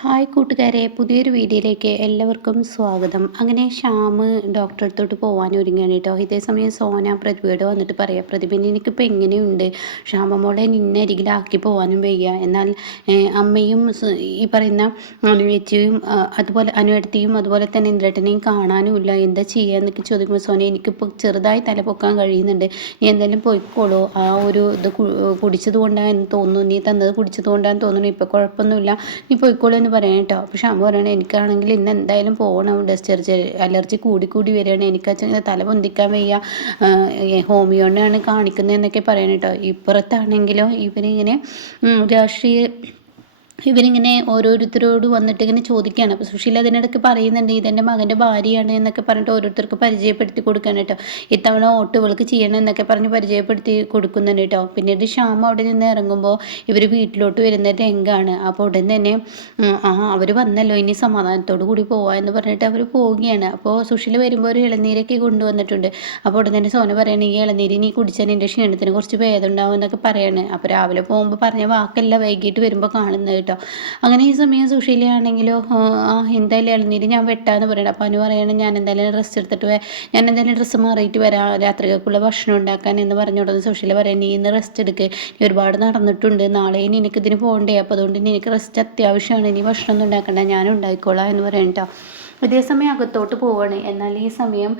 Hi കൂട്ടുകാരെ, പുതിയൊരു വീഡിയോയിലേക്ക് എല്ലാവർക്കും സ്വാഗതം. അങ്ങനെ ശ്യാം ഡോക്ടറെ അടുത്തോട്ട് പോകാൻ ഒരുങ്ങുകയാണ് കേട്ടോ. ഇതേ സമയം സോന പ്രതിഭയോട് വന്നിട്ട് പറയാം, പ്രതിഭ എനിക്കിപ്പോൾ എങ്ങനെയുണ്ട്, ശ്യാമമോളെ നിന്നെ അരികിലാക്കി പോകാനും വയ്യ, എന്നാൽ അമ്മയും ഈ പറയുന്ന അനുവേച്ചിയും അതുപോലെ അനുവേടത്തിയും അതുപോലെ തന്നെ ഇന്ദ്രേട്ടനെയും കാണാനുമില്ല, എന്താ ചെയ്യുക എന്നൊക്കെ ചോദിക്കുമ്പോൾ സോന എനിക്കിപ്പോൾ ചെറുതായി തല പൊക്കാൻ കഴിയുന്നുണ്ട്, നീ എന്തായാലും പോയിക്കോളൂ, ആ ഒരു ഇത് കുടിച്ചത് കൊണ്ടാണെന്ന് തോന്നുന്നു, നീ തന്നത് കുടിച്ചത് കൊണ്ടാണെന്ന് തോന്നുന്നു, ഇപ്പോൾ കുഴപ്പമൊന്നുമില്ല, നീ പോയിക്കോളൂ എന്ന് പറയാം കേട്ടോ. അപ്പോൾ ഷാമ്പു പറയണേ എനിക്കാണെങ്കിൽ ഇന്ന് എന്തായാലും പോകണം, ഡസ്റ്റ് അലർജി കൂടി വരികയാണ്, എനിക്കങ്ങനെ തല പൊന്തിക്കാൻ വയ്യ, ഹോമിയോനാണ് കാണിക്കുന്നതെന്നൊക്കെ പറയണം കേട്ടോ. ഇപ്പുറത്താണെങ്കിലോ ഇവരിങ്ങനെ രാഷ്ട്രീയ ഇവരിങ്ങനെ ഓരോരുത്തരോട് വന്നിട്ട് ഇങ്ങനെ ചോദിക്കുകയാണ്. അപ്പോൾ സുശീല അതിനിടയ്ക്ക് പറയുന്നുണ്ട്, ഇതെൻ്റെ മകൻ്റെ ഭാര്യയാണ് എന്നൊക്കെ പറഞ്ഞിട്ട് ഓരോരുത്തർക്ക് പരിചയപ്പെടുത്തി കൊടുക്കുകയാണ് കേട്ടോ. ഇത്തവണ ഓട്ടുകൾക്ക് ചെയ്യണം എന്നൊക്കെ പറഞ്ഞ് പരിചയപ്പെടുത്തി കൊടുക്കുന്നുണ്ട് കേട്ടോ. പിന്നീട് ശ്യാം അവിടെ നിന്ന് ഇറങ്ങുമ്പോൾ ഇവർ വീട്ടിലോട്ട് വരുന്ന രംഗമാണ്. അപ്പോൾ ഉടൻ തന്നെ അവർ വന്നല്ലോ, ഇനി സമാധാനത്തോടു കൂടി പോവാ എന്ന് പറഞ്ഞിട്ട് അവർ പോവുകയാണ്. അപ്പോൾ സുശീല വരുമ്പോൾ ഒരു ഇളനീരൊക്കെ കൊണ്ടുവന്നിട്ടുണ്ട്. അപ്പോൾ ഉടൻ തന്നെ സോന പറയണ, ഈ ഇളനീര് നീ കുടിച്ചാൽ എൻ്റെ ക്ഷീണത്തിന് കുറച്ച് ഭേദം ഉണ്ടാവും എന്നൊക്കെ പറയാണ്. അപ്പോൾ രാവിലെ പോകുമ്പോൾ പറഞ്ഞ വാക്കല്ല വൈകിട്ട് വരുമ്പോൾ കാണുന്നത്. അങ്ങനെ ഈ സമയം സുശീലയാണെങ്കിലോ എന്തായാലും ഇളനീര് ഞാൻ വെട്ടാന്ന് പറയണം. അപ്പോൾ അനു പറയണം, ഞാൻ എന്തായാലും ഡ്രസ്സ് എടുത്തിട്ട് ഞാൻ എന്തായാലും ഡ്രസ്സ് മാറിയിട്ട് വരാം രാത്രികൾക്കുള്ള ഭക്ഷണം ഉണ്ടാക്കാൻ എന്ന് പറഞ്ഞു തുടങ്ങി. സുശീല പറയാം, നീ ഇന്ന് റെസ്റ്റ് എടുക്ക്, നീ ഒരുപാട് നടന്നിട്ടുണ്ട്, നാളെ ഇനി എനിക്കിതിന് പോകണ്ടേ, അപ്പോൾ അതുകൊണ്ട് എനിക്ക് റെസ്റ്റ് അത്യാവശ്യമാണ്, ഇനി ഭക്ഷണം ഒന്നും ഉണ്ടാക്കണ്ട, ഞാൻ ഉണ്ടായിക്കോളാം എന്ന് പറയട്ടോ. ഇതേസമയം അകത്തോട്ട് പോവാണ്. എന്നാൽ ഈ സമയം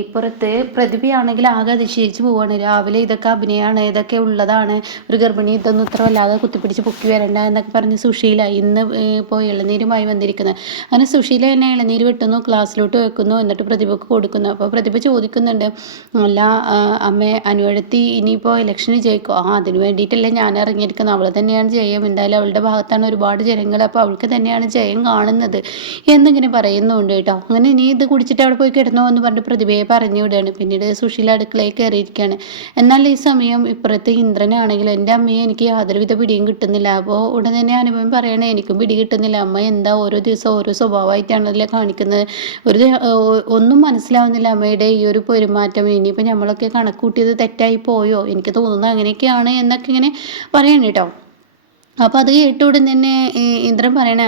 ഇപ്പുറത്ത് പ്രതിഭയാണെങ്കിൽ ആകെ അതിശയിച്ച് പോവാണ്. രാവിലെ ഇതൊക്കെ അഭിനയമാണ്, ഇതൊക്കെ ഉള്ളതാണ്, ഒരു ഗർഭിണി ഇതൊന്നും ഇത്ര വല്ലാതെ കുത്തിപ്പിടിച്ച് പൊക്കി വരണ്ട എന്നൊക്കെ പറഞ്ഞ് സുശീല ഇന്ന് ഇപ്പോൾ ഇളനീരുമായി വന്നിരിക്കുന്നത്. അങ്ങനെ സുശീല എന്നെ ഇളനീര് വെട്ടുന്നു, ക്ലാസ്സിലോട്ട് വെക്കുന്നു, എന്നിട്ട് പ്രതിഭക്ക് കൊടുക്കുന്നു. അപ്പോൾ പ്രതിഭ ചോദിക്കുന്നുണ്ട്, അല്ല അമ്മ അനുവഴത്തി ഇനിയിപ്പോൾ ഇലക്ഷന് ജയിക്കും, അതിന് വേണ്ടിയിട്ടല്ലേ ഞാൻ ഇറങ്ങിയിരിക്കുന്നത്, അവൾ തന്നെയാണ് ജയം, എന്തായാലും അവളുടെ ഭാഗത്താണ് ഒരുപാട് ജനങ്ങൾ, അപ്പോൾ അവൾക്ക് തന്നെയാണ് ജയം കാണുന്നത് എന്നിങ്ങനെ പറയുന്നു ഉണ്ട് കേട്ടോ. അങ്ങനെ നീ ഇത് കുടിച്ചിട്ട് അവിടെ പോയി കിടന്നോ എന്ന് പറഞ്ഞിട്ട് പ്രതിഭയെ പറഞ്ഞു വിടുകയാണ്. പിന്നീട് സുശീല അടുക്കളയിൽ കയറിയിരിക്കുകയാണ്. എന്നാൽ ഈ സമയം ഇപ്പുറത്ത് ഇന്ദ്രനാണെങ്കിൽ, എൻ്റെ അമ്മയെ എനിക്ക് യാതൊരുവിധ പിടിയും കിട്ടുന്നില്ല. അപ്പോൾ ഉടൻ തന്നെ അനുഭവം പറയണേ, എനിക്കും പിടി കിട്ടുന്നില്ല, അമ്മ എന്താ ഓരോ ദിവസം ഓരോ സ്വഭാവമായിട്ടാണല്ലേ കാണിക്കുന്നത്, ഒന്നും മനസ്സിലാവുന്നില്ല അമ്മയുടെ ഈ ഒരു പെരുമാറ്റം, ഇനിയിപ്പോൾ നമ്മളൊക്കെ കണക്കൂട്ടിയത് തെറ്റായി പോയോ, എനിക്ക് തോന്നുന്നത് അങ്ങനെയൊക്കെയാണ് എന്നൊക്കെ ഇങ്ങനെ പറയണം കേട്ടോ. അപ്പോൾ അത് കേട്ടുടൻ തന്നെ ഇന്ദ്രൻ പറയണേ,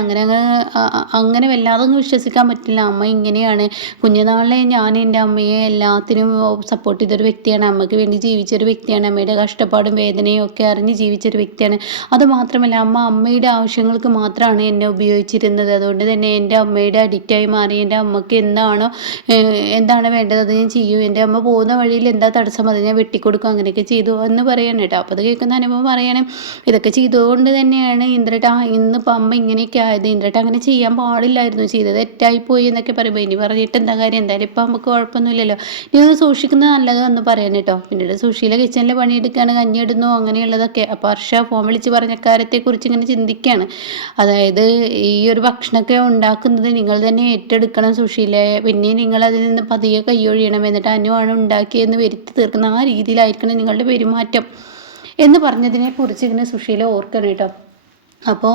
അങ്ങനെ വല്ലാതൊന്നും വിശ്വസിക്കാൻ പറ്റില്ല, അമ്മ ഇങ്ങനെയാണ്, കുഞ്ഞുനാളിലെ ഞാൻ എൻ്റെ അമ്മയെ എല്ലാത്തിനും സപ്പോർട്ട് ചെയ്തൊരു വ്യക്തിയാണ്, അമ്മയ്ക്ക് വേണ്ടി ജീവിച്ചൊരു വ്യക്തിയാണ്, അമ്മയുടെ കഷ്ടപ്പാടും വേദനയും ഒക്കെ അറിഞ്ഞ് ജീവിച്ചൊരു വ്യക്തിയാണ്, അതുമാത്രമല്ല അമ്മയുടെ ആവശ്യങ്ങൾക്ക് മാത്രമാണ് എന്നെ ഉപയോഗിച്ചിരുന്നത്, അതുകൊണ്ട് തന്നെ എൻ്റെ അമ്മയുടെ അഡിക്റ്റായി മാറി, എൻ്റെ അമ്മയ്ക്ക് എന്താണ് വേണ്ടത് അത് ഞാൻ ചെയ്യും, എൻ്റെ അമ്മ പോകുന്ന വഴിയിൽ എന്താ തടസ്സം അത് ഞാൻ വെട്ടിക്കൊടുക്കും, അങ്ങനെയൊക്കെ ചെയ്തു എന്ന് പറയാൻ കേട്ടോ. അപ്പോൾ അത് കേൾക്കുന്ന അനുഭവം പറയണേ, ഇതൊക്കെ ചെയ്തുകൊണ്ട് തന്നെയാണ് ഇന്ദ്രേട്ട ഇന്നിപ്പോൾ അമ്മ ഇങ്ങനെയൊക്കെ ആയത്, ഇന്ദ്രേട്ട അങ്ങനെ ചെയ്യാൻ പാടില്ലായിരുന്നു, ചെയ്തത് തെറ്റായിപ്പോയി എന്നൊക്കെ പറയുമ്പോൾ ഇനി പറഞ്ഞിട്ട് എന്താ കാര്യം, എന്തായാലും ഇപ്പം നമുക്ക് കുഴപ്പമൊന്നുമില്ലല്ലോ, ഇനി ഒന്ന് സൂക്ഷിക്കുന്നത് നല്ലതെന്ന് പറയാൻ കേട്ടോ. പിന്നീട് സുശീല കിച്ചണിൽ പണിയെടുക്കുകയാണ്, കഞ്ഞിയിടുന്നു അങ്ങനെയുള്ളതൊക്കെ. അപ്പോൾ ഹർഷ ഫോൺ വിളിച്ച് പറഞ്ഞ കാര്യത്തെക്കുറിച്ച് ഇങ്ങനെ ചിന്തിക്കുകയാണ്. അതായത് ഈ ഒരു ഭക്ഷണമൊക്കെ ഉണ്ടാക്കുന്നത് നിങ്ങൾ തന്നെ ഏറ്റെടുക്കണം സുശീലയെ, പിന്നെ നിങ്ങൾ അതിൽ നിന്ന് പതിയെ കൈയൊഴിയണം, എന്നിട്ട് അനുവാണ് ഉണ്ടാക്കിയെന്ന് വരുത്തി തീർക്കുന്ന ആ രീതിയിലായിരിക്കണം നിങ്ങളുടെ പെരുമാറ്റം എന്ന് പറഞ്ഞതിനെ കുറിച്ച് ഇങ്ങനെ സുശീല ഓർക്കണം കേട്ടോ. അപ്പോൾ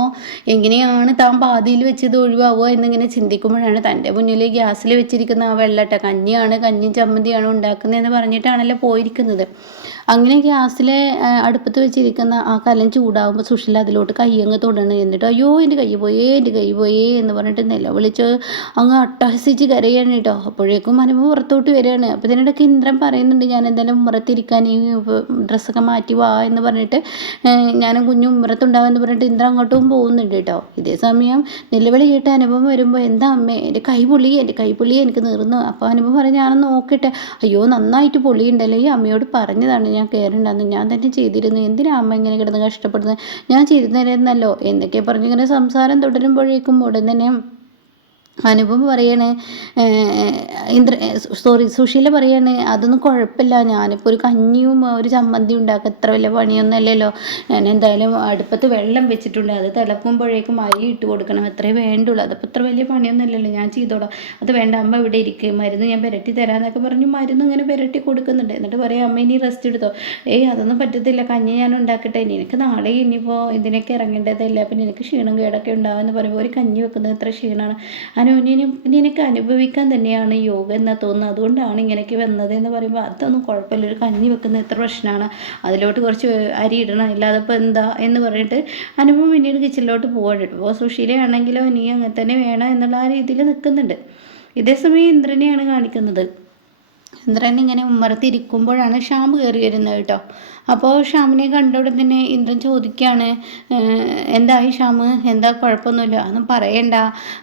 എങ്ങനെയാണ് താൻ പാതിയിൽ വെച്ചത് ഒഴിവാവുക എന്നിങ്ങനെ ചിന്തിക്കുമ്പോഴാണ് തൻ്റെ മുന്നിൽ ഗ്യാസിൽ വെച്ചിരിക്കുന്ന ആ വെള്ളട്ട കഞ്ഞിയും ചമ്മന്തിയാണ് ഉണ്ടാക്കുന്നതെന്ന് പറഞ്ഞിട്ടാണല്ലോ പോയിരിക്കുന്നത്. അങ്ങനെ ഗ്യാസിലെ അടുപ്പത്ത് വെച്ചിരിക്കുന്ന ആ കലം ചൂടാകുമ്പോൾ സുശീല അതിലോട്ട് കയ്യങ്ങ് തൊടണം. എന്നിട്ട് അയ്യോ എൻ്റെ കൈ പോയേ എന്ന് പറഞ്ഞിട്ട് നിലവിളിച്ച് അങ്ങ് അട്ടഹസിച്ച് കരയാണ് കേട്ടോ. അപ്പോഴേക്കും അനുഭവം പുറത്തോട്ട് വരികയാണ്. അപ്പോൾ ഇതിനിടയ്ക്ക് ഇന്ദ്രൻ പറയുന്നുണ്ട്, ഞാൻ എന്തായാലും ഉമ്മറത്തിരിക്കാൻ ഈ ഡ്രസ്സൊക്കെ മാറ്റി വാ എന്ന് പറഞ്ഞിട്ട്, ഞാനും കുഞ്ഞും ഉമ്മറത്തുണ്ടാവുമെന്ന് പറഞ്ഞിട്ട് ഇന്ദ്രൻ അങ്ങോട്ടും പോകുന്നുണ്ട് കേട്ടോ. ഇതേ സമയം നിലവിളി കേട്ട അനുഭവം വരുമ്പോൾ, എന്താ അമ്മേ എൻ്റെ കൈ പൊള്ളി എനിക്ക് നീറുന്നു. അപ്പോൾ അനുഭവം പറഞ്ഞ് ഞാനൊന്ന് നോക്കട്ടെ, അയ്യോ നന്നായിട്ട് പൊള്ളിയുണ്ടല്ലോ, ഈ അമ്മയോട് പറഞ്ഞതാണ് ഞാൻ കയറണ്ടെന്ന്, ഞാൻ തന്നെ ചെയ്തിരുന്നു, എന്തിനാ അമ്മ ഇങ്ങനെ കിടന്ന് കഷ്ടപ്പെടുന്നത്, ഞാൻ ചെയ്തു തരുന്നല്ലോ എന്നൊക്കെ പറഞ്ഞിങ്ങനെ സംസാരം തുടരുമ്പോഴേക്കും ഉടൻ തന്നെ അനുപമ പറയാണ്, സുശീല പറയാണ്, അതൊന്നും കുഴപ്പമില്ല, ഞാനിപ്പോൾ ഒരു കഞ്ഞിയും ഒരു ചമ്മന്തി ഉണ്ടാക്കുക അത്ര വലിയ പണിയൊന്നുമല്ലല്ലോ, ഞാൻ എന്തായാലും അടുപ്പത്ത് വെള്ളം വെച്ചിട്ടുണ്ട്, അത് തിളക്കുമ്പോഴേക്കും അരി ഇട്ട് കൊടുക്കണം, അത്രേ വേണ്ടുള്ളൂ, അതിപ്പോൾ ഇത്ര വലിയ പണിയൊന്നുമില്ലല്ലോ, ഞാൻ ചെയ്തോളാം, അത് വേണ്ട അമ്മ ഇവിടെ ഇരിക്കുക, മരുന്ന് ഞാൻ പുരട്ടി തരാമെന്നൊക്കെ പറഞ്ഞ് മരുന്ന് ഇങ്ങനെ പുരട്ടി കൊടുക്കുന്നുണ്ട്. എന്നിട്ട് പറയാം, അമ്മ ഇനി റെസ്റ്റ് എടുത്തോ, അതൊന്നും പറ്റത്തില്ല, കഞ്ഞി ഞാൻ ഉണ്ടാക്കട്ടെ, നിനക്ക് നാളെ ഇനിയിപ്പോൾ ഇതിനൊക്കെ ഇറങ്ങേണ്ടതല്ലേ, അപ്പം നിനക്ക് ക്ഷീണം കേടൊക്കെ ഉണ്ടാവുമെന്ന് പറയുമ്പോൾ ഒരു കഞ്ഞി വെക്കുന്നത് ഇത്ര ക്ഷീണമാണ്. നിനക്ക് അനുഭവിക്കാൻ തന്നെയാണ് യോഗ എന്നാ തോന്നുന്നത്, അതുകൊണ്ടാണ് ഇങ്ങനെയൊക്കെ വന്നത് എന്ന് പറയുമ്പോൾ അതൊന്നും കുഴപ്പമില്ല, ഒരു കഞ്ഞി വെക്കുന്ന എത്ര പ്രശ്നമാണ്, അതിലോട്ട് കുറച്ച് അരി ഇടണം, അല്ലാതെ ഇപ്പോൾ എന്താ എന്ന് പറഞ്ഞിട്ട് അനുഭവം പിന്നീട് കിച്ചണിലോട്ട് പോകണം. ഇപ്പോൾ സുശീലയാണെങ്കിലോ നീ അങ്ങനെ തന്നെ വേണം എന്നുള്ള ആ രീതിയിൽ നിൽക്കുന്നുണ്ട്. ഇതേസമയം ഇന്ദ്രനെയാണ് കാണിക്കുന്നത്. ഇന്ദ്രൻ ഇങ്ങനെ ഉമ്മറത്തിരിക്കുമ്പോഴാണ് ശ്യാം കയറി വരുന്നത് കേട്ടോ. അപ്പോൾ ശ്യാമിനെ കണ്ട ഉടൻ തന്നെ ഇന്ദ്രൻ ചോദിക്കുകയാണ്, എന്തായി ശ്യാം, എന്താ കുഴപ്പമൊന്നുമില്ല, ഒന്നും പറയണ്ട,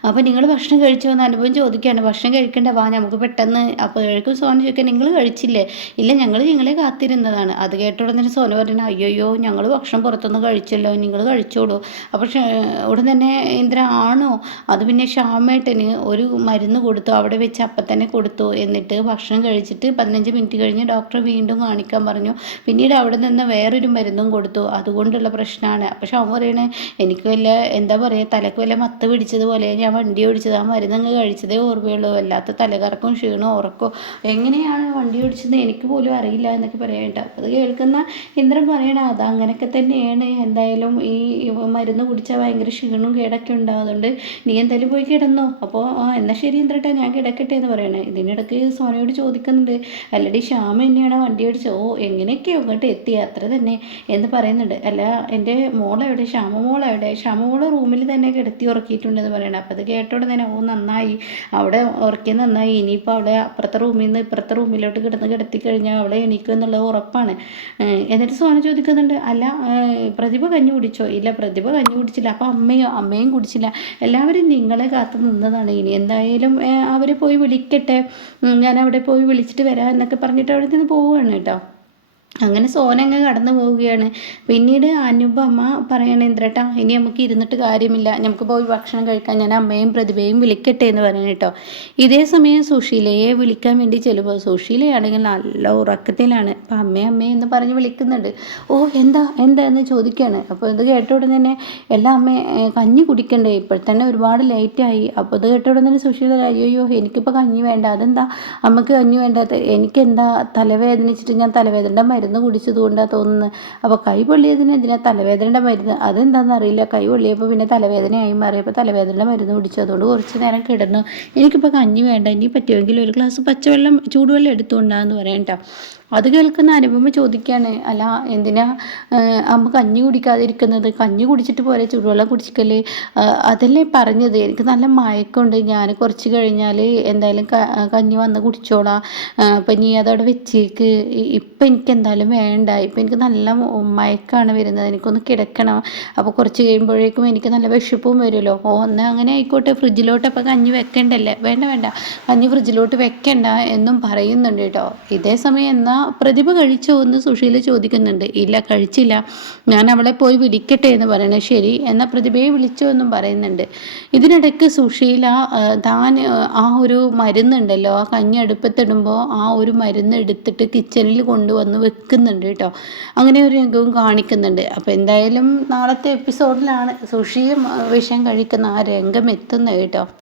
അപ്പോൾ നിങ്ങൾ ഭക്ഷണം കഴിച്ചോ എന്ന് അനുഭവം ചോദിക്കുകയാണ്. ഭക്ഷണം കഴിക്കണ്ട, വാ നമുക്ക് പെട്ടെന്ന്. അപ്പോഴേക്കും സോന ചോദിക്കാൻ, നിങ്ങൾ കഴിച്ചില്ലേ? ഇല്ല, ഞങ്ങൾ നിങ്ങളെ കാത്തിരുന്നതാണ്. അത് കേട്ട ഉടൻ തന്നെ സോന പറഞ്ഞു, അയ്യോ ഞങ്ങൾ ഭക്ഷണം പുറത്തുനിന്ന് കഴിച്ചല്ലോ, നിങ്ങൾ കഴിച്ചോളൂ. അപ്പോൾ ഉടൻ തന്നെ ഇന്ദ്ര, ആണോ? അത് പിന്നെ ശ്യാമേട്ടന് ഒരു മരുന്ന് കൊടുത്തു, അവിടെ വെച്ച് അപ്പം തന്നെ കൊടുത്തു. എന്നിട്ട് ഭക്ഷണം കഴിച്ചിട്ട് 15 മിനിറ്റ് കഴിഞ്ഞ് ഡോക്ടറെ വീണ്ടും കാണിക്കാൻ പറഞ്ഞു. പിന്നീട് അവിടെ നിന്ന് വേറൊരു മരുന്നും കൊടുത്തു, അതുകൊണ്ടുള്ള പ്രശ്നമാണ്. അപ്പോൾ ശ്യാം പറയണേ, എനിക്ക് വല്ല എന്താ പറയുക, തലക്ക് വല്ല മത്ത് പിടിച്ചതുപോലെ, ഞാൻ വണ്ടി ഓടിച്ചത്, ആ മരുന്നങ്ങ് കഴിച്ചതേ ഓർമ്മയുള്ളൂ, വല്ലാത്ത തലകറക്കും ക്ഷീണവും ഉറക്കോ, എങ്ങനെയാണ് വണ്ടി ഓടിച്ചത് എനിക്ക് പോലും അറിയില്ല എന്നൊക്കെ പറയാനായിട്ട്. അപ്പോൾ അത് കേൾക്കുന്ന ഇന്ദ്രൻ പറയണ, അത് അങ്ങനെയൊക്കെ തന്നെയാണ്, എന്തായാലും ഈ മരുന്ന് കുടിച്ചാൽ ഭയങ്കര ക്ഷീണവും കേടൊക്കെ ഉണ്ടാവും, അതുകൊണ്ട് നീ എന്തായാലും പോയി കിടന്നോ. അപ്പോൾ എന്നാൽ ശരി ഇന്ദ്രട്ടെ, ഞാൻ കിടക്കട്ടെ എന്ന് പറയണേ. ഇതിനിടയ്ക്ക് സോനയോട് ചോദിക്കുന്നുണ്ട്, അല്ലടി ശ്യാമ തന്നെയാണ് വണ്ടി ഓടിച്ചത്? ഓ, എങ്ങനെയൊക്കെയോ അങ്ങോട്ട് എത്തി, അത്ര തന്നെ എന്ന് പറയുന്നുണ്ട്. അല്ല, എൻ്റെ മോളെവിടെ, ശ്യാമമോളെവിടെ? ശ്യാമമോളെ റൂമിൽ തന്നെ കിടത്തി ഉറക്കിയിട്ടുണ്ടെന്ന് പറയണം. അപ്പോൾ അത് കേട്ടോടെ തന്നെ, ഓ നന്നായി, അവിടെ ഉറക്കിയത് നന്നായി, ഇനിയിപ്പോൾ അവിടെ അപ്പുറത്തെ റൂമിൽ നിന്ന് ഇപ്പുറത്തെ റൂമിലോട്ട് കിടത്തി കഴിഞ്ഞാൽ അവിടെ എണീക്കും എന്നുള്ളത് ഉറപ്പാണ്. എന്നിട്ട് സോന ചോദിക്കുന്നുണ്ട്, അല്ല പ്രതിഭ കഞ്ഞി കുടിച്ചോ? ഇല്ല, പ്രതിഭ കഞ്ഞി കുടിച്ചില്ല. അപ്പോൾ അമ്മയും കുടിച്ചില്ല, എല്ലാവരും നിങ്ങളെ കാത്തു നിന്നതാണ്. ഇനി എന്തായാലും അവരെ പോയി വിളിക്കട്ടെ, ഞാൻ അവിടെ പോയി വിളിച്ചിട്ട് വരാം എന്നൊക്കെ പറഞ്ഞിട്ട് അവിടെ നിന്ന് പോവുകയാണ് കേട്ടോ. അങ്ങനെ സോന അങ്ങ് കടന്നു പോവുകയാണ്. പിന്നീട് അനുപമ പറയണ, ഇന്ദ്രേട്ടാ ഇനി നമുക്ക് ഇരുന്നിട്ട് കാര്യമില്ല, നമുക്ക് പോയി ഭക്ഷണം കഴിക്കാൻ ഞാൻ അമ്മയും പ്രതിഭയും വിളിക്കട്ടെ എന്ന് പറയണം കേട്ടോ. ഇതേ സമയം സുശീലയെ വിളിക്കാൻ വേണ്ടി ചെല്ലുമ്പോൾ സുശീലയാണെങ്കിൽ നല്ല ഉറക്കത്തിലാണ്. അപ്പം അമ്മേ എന്ന് പറഞ്ഞ് വിളിക്കുന്നുണ്ട്. ഓ എന്താ എന്ന് ചോദിക്കുകയാണ്. അപ്പോൾ ഇത് കേട്ട ഉടൻ തന്നെ, എല്ലാ അമ്മേ കഞ്ഞി കുടിക്കണ്ടേ, ഇപ്പോഴത്തന്നെ ഒരുപാട് ലേറ്റായി. അപ്പോൾ ഇത് കേട്ട ഉടൻ തന്നെ സുശീല, അയ്യോ എനിക്കിപ്പോൾ കഞ്ഞി വേണ്ട. അതെന്താ അമ്മക്ക് കഞ്ഞി വേണ്ടാത്ത? എനിക്കെന്താ തലവേദനിച്ചിട്ട് ഞാൻ തലവേദനയുടെ മരുന്ന് കുടിച്ചത് കൊണ്ടാണ് തോന്നുന്നത്. അപ്പോൾ കൈ പൊള്ളിയതിന് എന്തിനാ തലവേദനയുടെ മരുന്ന്? അതെന്താണെന്ന് അറിയില്ല, കൈ പൊള്ളിയപ്പോൾ പിന്നെ തലവേദനയായി മാറിയപ്പോൾ തലവേദനയുടെ മരുന്ന് കുടിച്ചു, അതുകൊണ്ട് കുറച്ച് നേരം കിടന്നു. എനിക്കിപ്പോൾ കഞ്ഞി വേണ്ട, ഇനി പറ്റുമെങ്കിൽ ഒരു ഗ്ലാസ് പച്ചവെള്ളം, ചൂടുവെള്ളം എടുത്തുകൊണ്ടാന്ന് പറയാം കേട്ടോ. അത് കേൾക്കുന്ന അനുപമ ചോദിക്കുകയാണ്, അല്ല എന്തിനാ അമ്മ കഞ്ഞി കുടിക്കാതിരിക്കുന്നത്? കഞ്ഞി കുടിച്ചിട്ട് പോരെ ചൂടുവെള്ളം കുടിച്ചിക്കല്ലേ? അതല്ലേ പറഞ്ഞത്, എനിക്ക് നല്ല മയക്കമുണ്ട്, ഞാൻ കുറച്ച് കഴിഞ്ഞാൽ എന്തായാലും കഞ്ഞി വന്ന് കുടിച്ചോളാം, അപ്പം നീ അതവിടെ വെച്ചേക്ക്, ഇപ്പം എനിക്ക് എന്തായാലും വേണ്ട, ഇപ്പം എനിക്ക് നല്ല മയക്കാണ് വരുന്നത്, എനിക്കൊന്ന് കിടക്കണം, അപ്പോൾ കുറച്ച് കഴിയുമ്പോഴേക്കും എനിക്ക് നല്ല വിശപ്പും വരുമല്ലോ. ഓ എന്നാൽ അങ്ങനെ ആയിക്കോട്ടെ, ഫ്രിഡ്ജിലോട്ട് അപ്പോൾ കഞ്ഞി വെക്കണ്ടല്ലേ? വേണ്ട, കഞ്ഞി ഫ്രിഡ്ജിലോട്ട് വെക്കണ്ട എന്നും പറയുന്നുണ്ട് കേട്ടോ. ഇതേ സമയം എന്നാൽ പ്രതിഭ കഴിച്ചോ എന്ന് സുശീല ചോദിക്കുന്നുണ്ട്. ഇല്ല, കഴിച്ചില്ല, ഞാൻ അവളെ പോയി വിളിക്കട്ടെ എന്ന് പറയണേ. ശരി, എന്നാൽ പ്രതിഭയെ വിളിച്ചോ എന്നും പറയുന്നുണ്ട്. ഇതിനിടയ്ക്ക് സുശീല താൻ ആ ഒരു മരുന്നുണ്ടല്ലോ, ആ കഞ്ഞി അടുപ്പത്തിടുമ്പോൾ ആ ഒരു മരുന്ന് എടുത്തിട്ട് കിച്ചണിൽ കൊണ്ടുവന്ന് വെക്കുന്നുണ്ട് കേട്ടോ. അങ്ങനെ ഒരു രംഗവും കാണിക്കുന്നുണ്ട്. അപ്പോൾ എന്തായാലും നാളത്തെ എപ്പിസോഡിലാണ് സുഷിയും വിഷം കഴിക്കുന്ന ആ രംഗം എത്തുന്നത് കേട്ടോ.